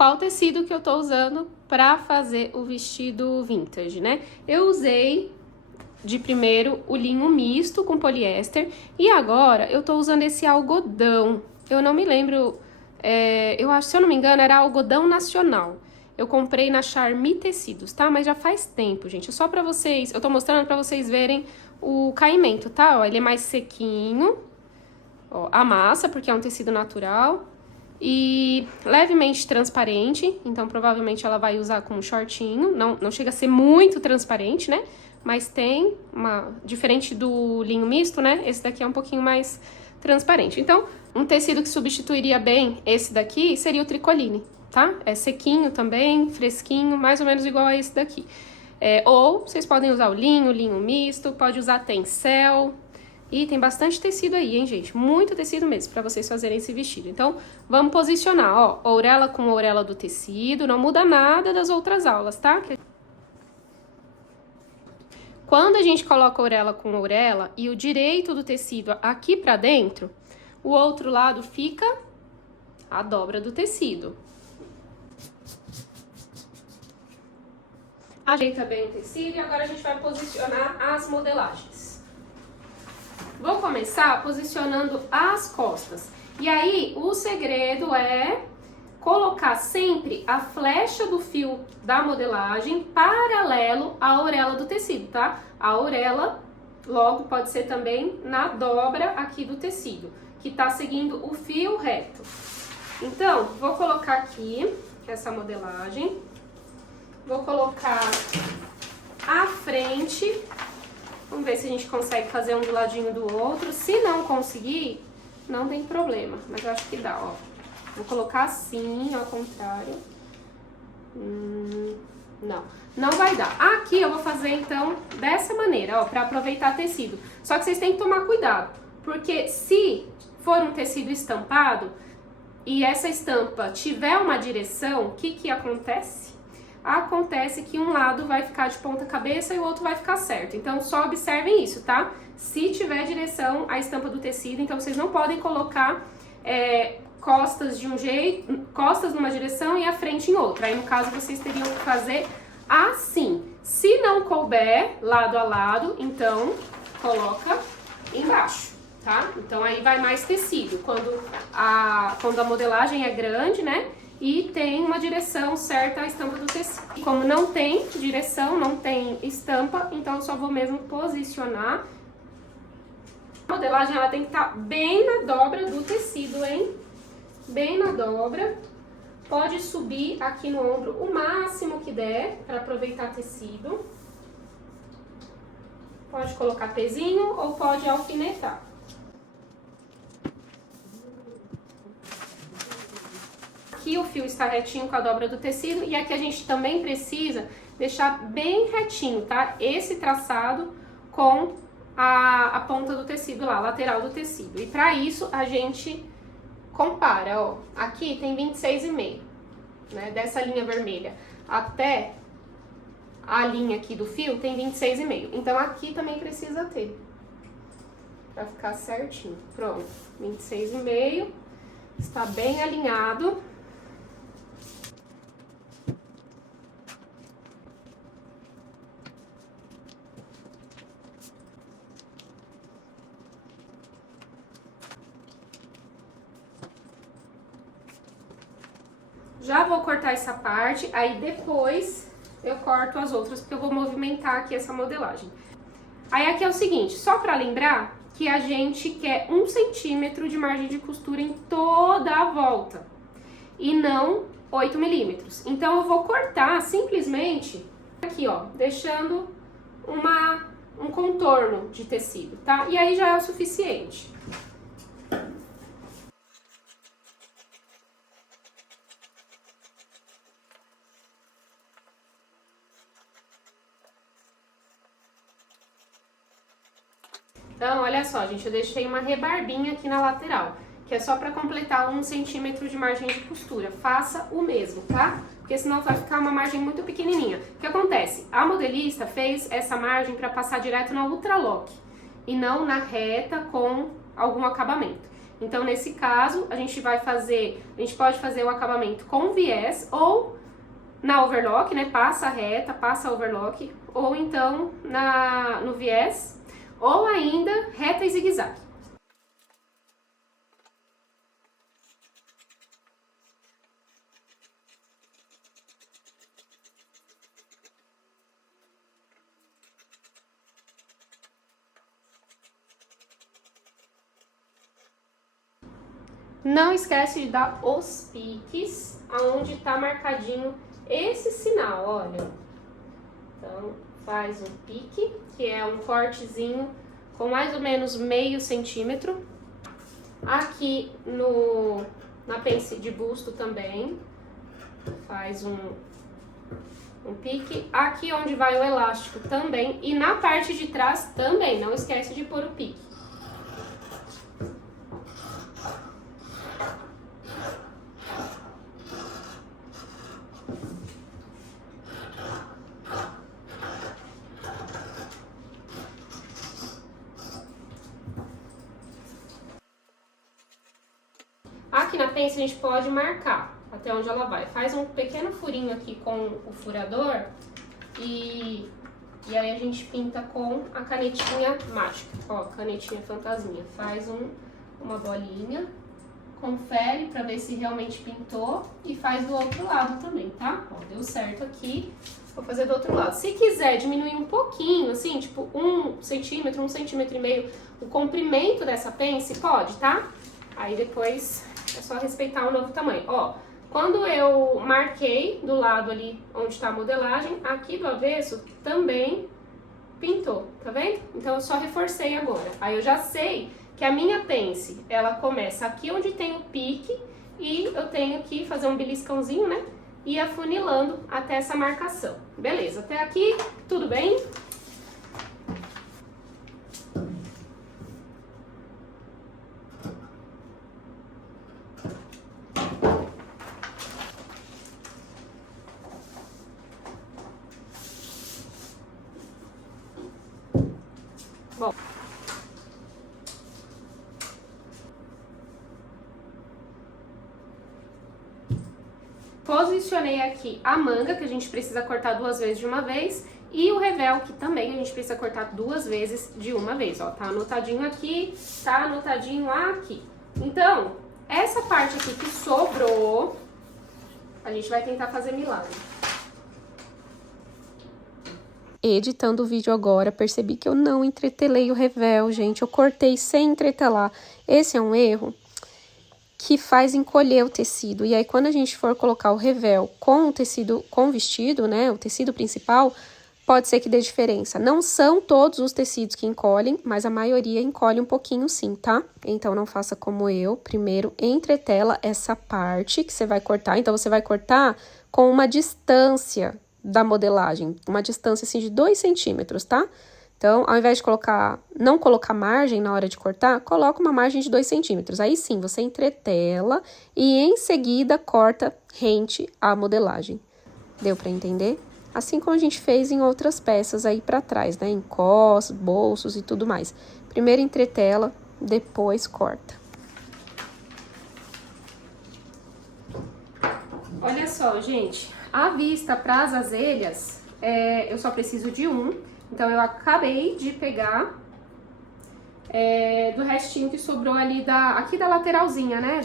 qual tecido que eu tô usando pra fazer o vestido vintage, né? Eu usei de primeiro o linho misto com poliéster e agora eu tô usando esse algodão. Eu não me lembro, eu acho, se eu não me engano, era algodão nacional. Eu comprei na Charmy Tecidos, tá? Mas já faz tempo, gente. Só pra vocês, eu tô mostrando pra vocês verem o caimento, tá? Ó, ele é mais sequinho, ó, a massa, porque é um tecido natural. E levemente transparente, então provavelmente ela vai usar com um shortinho, não chega a ser muito transparente, né? Mas tem diferente do linho misto, né? Esse daqui é um pouquinho mais transparente. Então, um tecido que substituiria bem esse daqui seria o tricoline, tá? É sequinho também, fresquinho, mais ou menos igual a esse daqui. Ou vocês podem usar o linho misto, pode usar tencel. E tem bastante tecido aí, hein, gente? Muito tecido mesmo pra vocês fazerem esse vestido. Então, vamos posicionar, ó, orelha com orelha do tecido, não muda nada das outras aulas, tá? Quando a gente coloca orelha com orelha e o direito do tecido aqui pra dentro, o outro lado fica a dobra do tecido. Ajeita bem o tecido e agora a gente vai posicionar as modelagens. Vou começar posicionando as costas. E aí, o segredo é colocar sempre a flecha do fio da modelagem paralelo à orelha do tecido, tá? A orelha, logo, pode ser também na dobra aqui do tecido, que tá seguindo o fio reto. Então, vou colocar aqui essa modelagem. Vou colocar a frente. Vamos ver se a gente consegue fazer um do ladinho do outro. Se não conseguir, não tem problema. Mas eu acho que dá, ó. Vou colocar assim, ao contrário. Não vai dar. Aqui eu vou fazer, então, dessa maneira, ó, pra aproveitar tecido. Só que vocês têm que tomar cuidado. Porque se for um tecido estampado e essa estampa tiver uma direção, o que acontece? Acontece que um lado vai ficar de ponta cabeça e o outro vai ficar certo. Então, só observem isso, tá? Se tiver direção a estampa do tecido, então vocês não podem colocar costas de um jeito, costas numa direção e a frente em outra. Aí, no caso, vocês teriam que fazer assim. Se não couber lado a lado, então, coloca embaixo, tá? Então, aí vai mais tecido. Quando a modelagem é grande, né? E tem uma direção certa à estampa do tecido. Como não tem direção, não tem estampa, então eu só vou mesmo posicionar. A modelagem ela tem que estar bem na dobra do tecido, hein? Bem na dobra. Pode subir aqui no ombro o máximo que der, para aproveitar tecido. Pode colocar pezinho ou pode alfinetar. Aqui o fio está retinho com a dobra do tecido e aqui a gente também precisa deixar bem retinho, tá? Esse traçado com a ponta do tecido lá, a lateral do tecido. E para isso a gente compara, ó. Aqui tem 26,5, né? Dessa linha vermelha até a linha aqui do fio tem 26,5. Então aqui também precisa ter, para ficar certinho. Pronto, 26,5, está bem alinhado. Já vou cortar essa parte, aí depois eu corto as outras, porque eu vou movimentar aqui essa modelagem. Aí aqui é o seguinte, só pra lembrar que a gente quer 1 centímetro de margem de costura em toda a volta, e não 8 milímetros. Então eu vou cortar simplesmente aqui, ó, deixando um contorno de tecido, tá? E aí já é o suficiente. Então, olha só, gente, eu deixei uma rebarbinha aqui na lateral, que é só pra completar 1 centímetro de margem de costura. Faça o mesmo, tá? Porque senão vai ficar uma margem muito pequenininha. O que acontece? A modelista fez essa margem pra passar direto na ultralock e não na reta com algum acabamento. Então, nesse caso, a gente pode fazer o acabamento com viés ou na overlock, né? Passa a reta, passa a overlock, ou então no viés, ou ainda reta e zigue-zague. Não esquece de dar os piques aonde tá marcadinho esse sinal, olha. Então, faz um pique, que é um cortezinho com mais ou menos meio centímetro. Aqui na pence de busto também, faz um pique. Aqui onde vai o elástico também, e na parte de trás também, não esquece de pôr o pique. Aqui na pence a gente pode marcar até onde ela vai. Faz um pequeno furinho aqui com o furador e aí a gente pinta com a canetinha mágica. Ó, canetinha fantasminha. Faz uma bolinha, confere pra ver se realmente pintou e faz do outro lado também, tá? Ó, deu certo aqui. Vou fazer do outro lado. Se quiser diminuir um pouquinho, assim, tipo 1 centímetro, 1,5 centímetros, o comprimento dessa pence, pode, tá? Aí depois é só respeitar o novo tamanho. Ó, quando eu marquei do lado ali onde tá a modelagem, aqui do avesso também pintou, tá vendo? Então eu só reforcei agora. Aí eu já sei que a minha pence, ela começa aqui onde tem o pique e eu tenho que fazer um beliscãozinho, né? E ir afunilando até essa marcação. Beleza, até aqui tudo bem? Bom, posicionei aqui a manga, que a gente precisa cortar 2 vezes de uma vez, e o revel, que também a gente precisa cortar 2 vezes de uma vez, ó. Tá anotadinho aqui, tá anotadinho aqui. Então, essa parte aqui que sobrou, a gente vai tentar fazer milagre. Editando o vídeo agora, percebi que eu não entretelei o revel, gente. Eu cortei sem entretelar. Esse é um erro que faz encolher o tecido. E aí, quando a gente for colocar o revel com o tecido, com o vestido, né, o tecido principal, pode ser que dê diferença. Não são todos os tecidos que encolhem, mas a maioria encolhe um pouquinho sim, tá? Então, não faça como eu. Primeiro, entretela essa parte que você vai cortar. Então, você vai cortar com uma distância da modelagem, uma distância assim de 2 centímetros, tá? Então, ao invés de não colocar margem na hora de cortar, coloca uma margem de 2 centímetros. Aí sim, você entretela e em seguida corta rente a modelagem. Deu pra entender? Assim como a gente fez em outras peças aí pra trás, né? Em cós, bolsos e tudo mais. Primeiro entretela, depois corta. Olha só, gente. À vista para as azelhas, eu só preciso de um. Então, eu acabei de pegar do restinho que sobrou ali aqui da lateralzinha, né?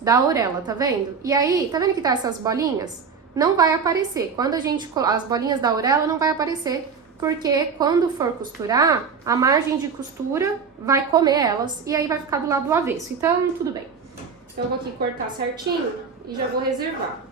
Da orelha, tá vendo? E aí, tá vendo que tá essas bolinhas? Não vai aparecer. Quando as bolinhas da orelha não vai aparecer, porque quando for costurar, a margem de costura vai comer elas e aí vai ficar do lado do avesso. Então, tudo bem. Então, eu vou aqui cortar certinho e já vou reservar.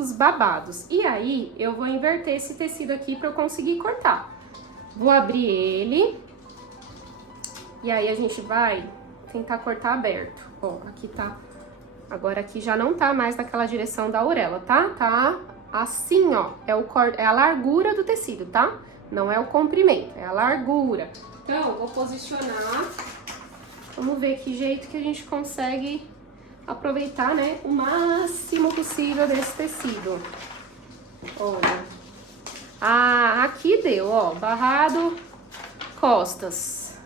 nossos babados. E aí, eu vou inverter esse tecido aqui pra eu conseguir cortar. Vou abrir ele. E aí, a gente vai tentar cortar aberto. Ó, aqui tá... Agora aqui já não tá mais naquela direção da auréola, tá? Tá assim, ó. É a largura do tecido, tá? Não é o comprimento, é a largura. Então, vou posicionar. Vamos ver que jeito que a gente consegue aproveitar, né, o máximo possível desse tecido. Olha. Ah, aqui deu, ó, barrado, costas.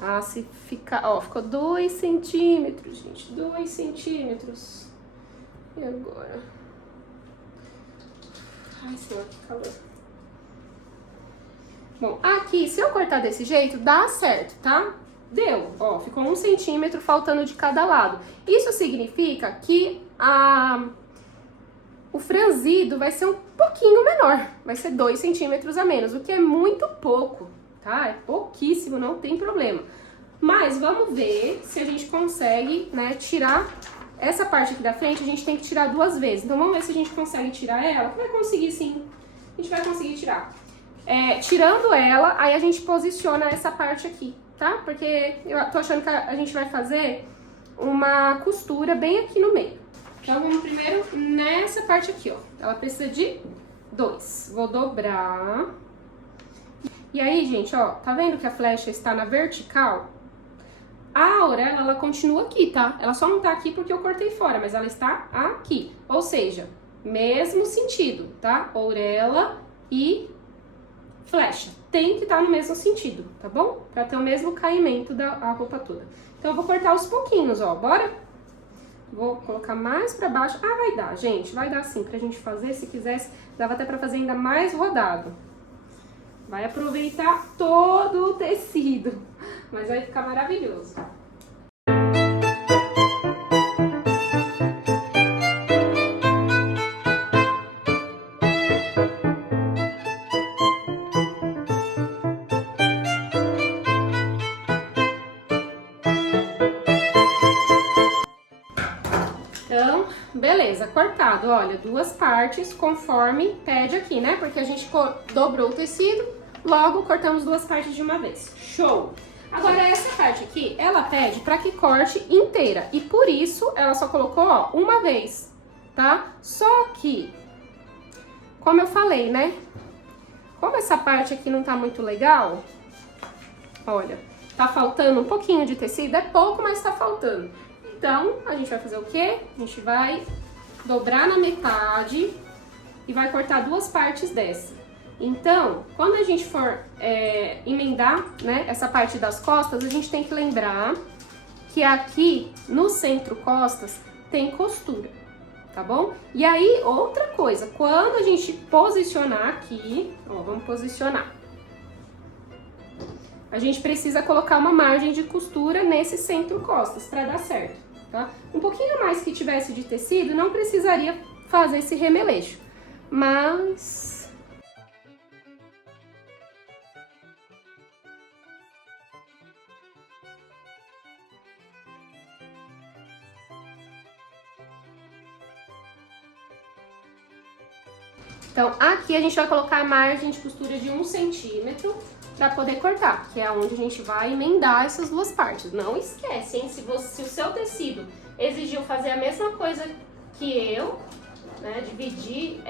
Ah, se ficar, ó, ficou 2 centímetros, gente, 2 centímetros. E agora? Ai, senhor, que calor. Bom, aqui, se eu cortar desse jeito, dá certo, tá? Deu, ó, ficou 1 centímetro faltando de cada lado. Isso significa que o franzido vai ser um pouquinho menor, vai ser 2 centímetros a menos, o que é muito pouco, tá? É pouquíssimo, não tem problema. Mas vamos ver se a gente consegue, né, tirar essa parte aqui da frente, a gente tem que tirar 2 vezes. Então vamos ver se a gente consegue tirar ela, que vai conseguir sim, a gente vai conseguir tirar. Tirando ela, aí a gente posiciona essa parte aqui, tá? Porque eu tô achando que a gente vai fazer uma costura bem aqui no meio. Então, vamos primeiro nessa parte aqui, ó. Ela precisa de 2. Vou dobrar. E aí, gente, ó, tá vendo que a flecha está na vertical? A auréola, ela continua aqui, tá? Ela só não tá aqui porque eu cortei fora, mas ela está aqui. Ou seja, mesmo sentido, tá? Auréola e flecha. Tem que estar no mesmo sentido, tá bom? Pra ter o mesmo caimento da roupa toda. Então, eu vou cortar aos pouquinhos, ó. Bora? Vou colocar mais pra baixo. Ah, vai dar, gente. Vai dar sim pra gente fazer. Se quisesse, dava até pra fazer ainda mais rodado. Vai aproveitar todo o tecido. Mas vai ficar maravilhoso. Então, beleza, cortado, olha, 2 partes conforme pede aqui, né? Porque a gente dobrou o tecido, logo cortamos 2 partes de uma vez. Show! Agora, essa parte aqui, ela pede pra que corte inteira. E por isso, ela só colocou, ó, uma vez, tá? Só que, como eu falei, né? Como essa parte aqui não tá muito legal, olha, tá faltando um pouquinho de tecido, é pouco, mas tá faltando. Então, a gente vai fazer o quê? A gente vai dobrar na metade e vai cortar 2 partes dessa. Então, quando a gente for emendar, né, essa parte das costas, a gente tem que lembrar que aqui no centro costas tem costura, tá bom? E aí, outra coisa, quando a gente posicionar aqui, ó, vamos posicionar. A gente precisa colocar uma margem de costura nesse centro costas para dar certo, tá? Um pouquinho mais que tivesse de tecido, não precisaria fazer esse remeleixo, mas... Então, aqui a gente vai colocar a margem de costura de 1 centímetro para poder cortar, que é onde a gente vai emendar essas 2 partes. Não esquece, hein? Se o seu tecido exigiu fazer a mesma coisa que eu, né, dividir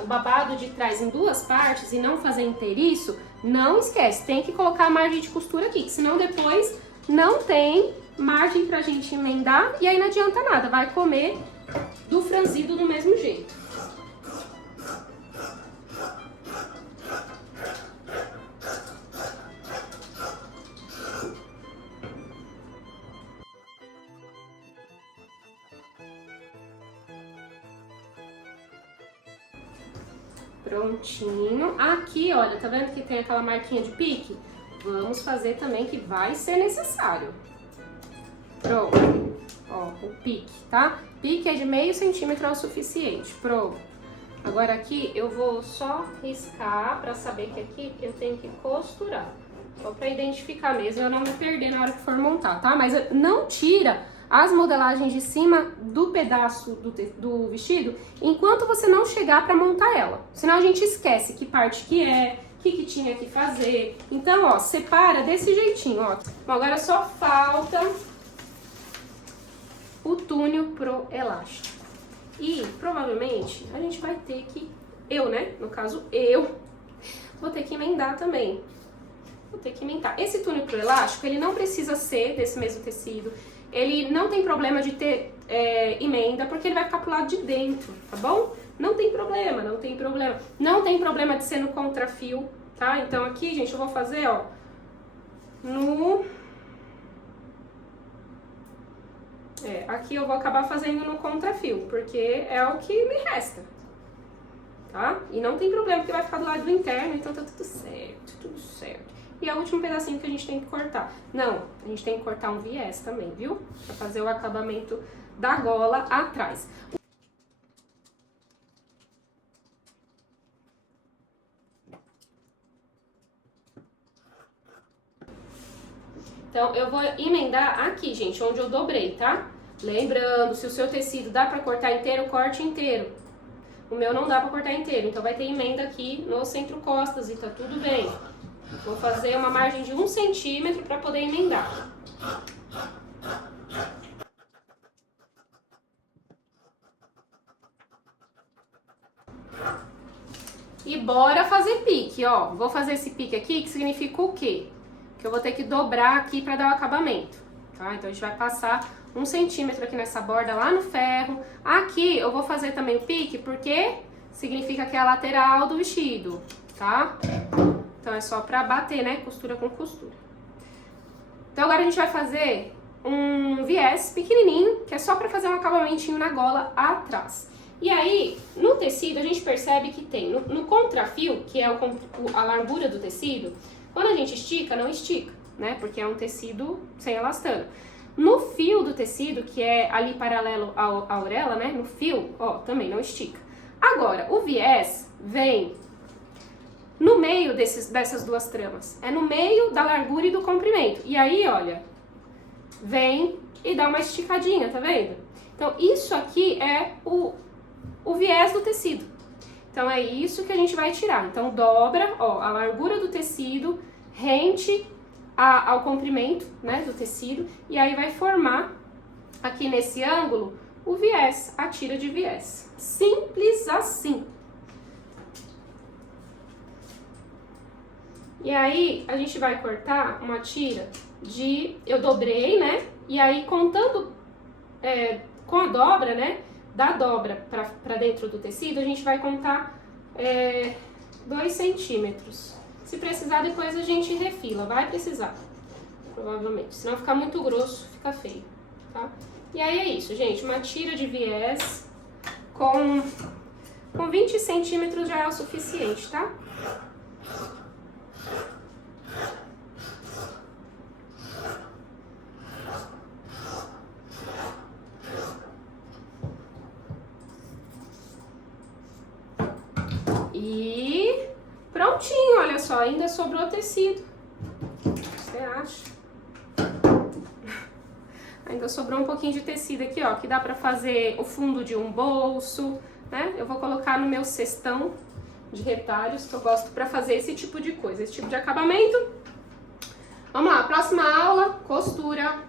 o babado de trás em 2 partes e não fazer inteiriço, não esquece, tem que colocar a margem de costura aqui, que senão depois não tem margem pra gente emendar e aí não adianta nada, vai comer do franzido do mesmo jeito. Prontinho. Aqui, olha, tá vendo que tem aquela marquinha de pique? Vamos fazer também, que vai ser necessário. Pronto. Ó, o pique, tá? Pique é de meio centímetro, é o suficiente. Pronto. Agora aqui eu vou só riscar pra saber que aqui eu tenho que costurar. Só pra identificar mesmo, eu não me perder na hora que for montar, tá? Mas não tira as modelagens de cima do pedaço do vestido enquanto você não chegar para montar ela. Senão a gente esquece que parte que é, o que tinha que fazer. Então, ó, separa desse jeitinho, ó. Bom, agora só falta o túnel pro elástico. E, provavelmente, a gente vai ter que... Eu, né? No caso, eu vou ter que emendar também. Vou ter que emendar. Esse túnel pro elástico, ele não precisa ser desse mesmo tecido. Ele não tem problema de ter emenda, porque ele vai ficar pro lado de dentro, tá bom? Não tem problema, não tem problema. Não tem problema de ser no contrafio, tá? Então aqui, gente, eu vou fazer, ó, aqui eu vou acabar fazendo no contrafio, porque é o que me resta, tá? E não tem problema, porque vai ficar do lado interno, então tá tudo certo, tudo certo. E é o último pedacinho que a gente tem que cortar. Não, a gente tem que cortar um viés também, viu? Pra fazer o acabamento da gola atrás. Então, eu vou emendar aqui, gente, onde eu dobrei, tá? Lembrando, se o seu tecido dá pra cortar inteiro, corte inteiro. O meu não dá pra cortar inteiro, então vai ter emenda aqui no centro-costas e tá tudo bem. Vou fazer uma margem de 1 centímetro pra poder emendar. E bora fazer pique, ó. Vou fazer esse pique aqui, que significa o quê? Que eu vou ter que dobrar aqui pra dar o acabamento, tá? Então a gente vai passar 1 centímetro aqui nessa borda lá no ferro. Aqui eu vou fazer também o pique, porque significa que é a lateral do vestido, tá? Então é só pra bater, né? Costura com costura. Então agora a gente vai fazer um viés pequenininho, que é só pra fazer um acabamentinho na gola atrás. E aí, no tecido, a gente percebe que tem no contrafio, que é a largura do tecido, quando a gente estica, não estica, né? Porque é um tecido sem elastano. No fio do tecido, que é ali paralelo à orelha, né? No fio, ó, também não estica. Agora, o viés vem no meio dessas duas tramas. É no meio da largura e do comprimento. E aí, olha, vem e dá uma esticadinha, tá vendo? Então, isso aqui é o viés do tecido. Então, é isso que a gente vai tirar. Então, dobra, ó, a largura do tecido rente ao comprimento, né, do tecido. E aí vai formar, aqui nesse ângulo, o viés, a tira de viés. Simples assim. E aí, a gente vai cortar uma tira eu dobrei, né? E aí, contando com a dobra, né? Da dobra pra dentro do tecido, a gente vai contar 2 centímetros. Se precisar, depois a gente refila. Vai precisar, provavelmente. Senão ficar muito grosso, fica feio, tá? E aí é isso, gente. Uma tira de viés com 20 centímetros já é o suficiente, tá? E prontinho, olha só, ainda sobrou tecido. O que você acha? Ainda sobrou um pouquinho de tecido aqui, ó, que dá pra fazer o fundo de um bolso, né? Eu vou colocar no meu cestão de retalhos, que eu gosto pra fazer esse tipo de coisa, esse tipo de acabamento. Vamos lá, próxima aula, costura.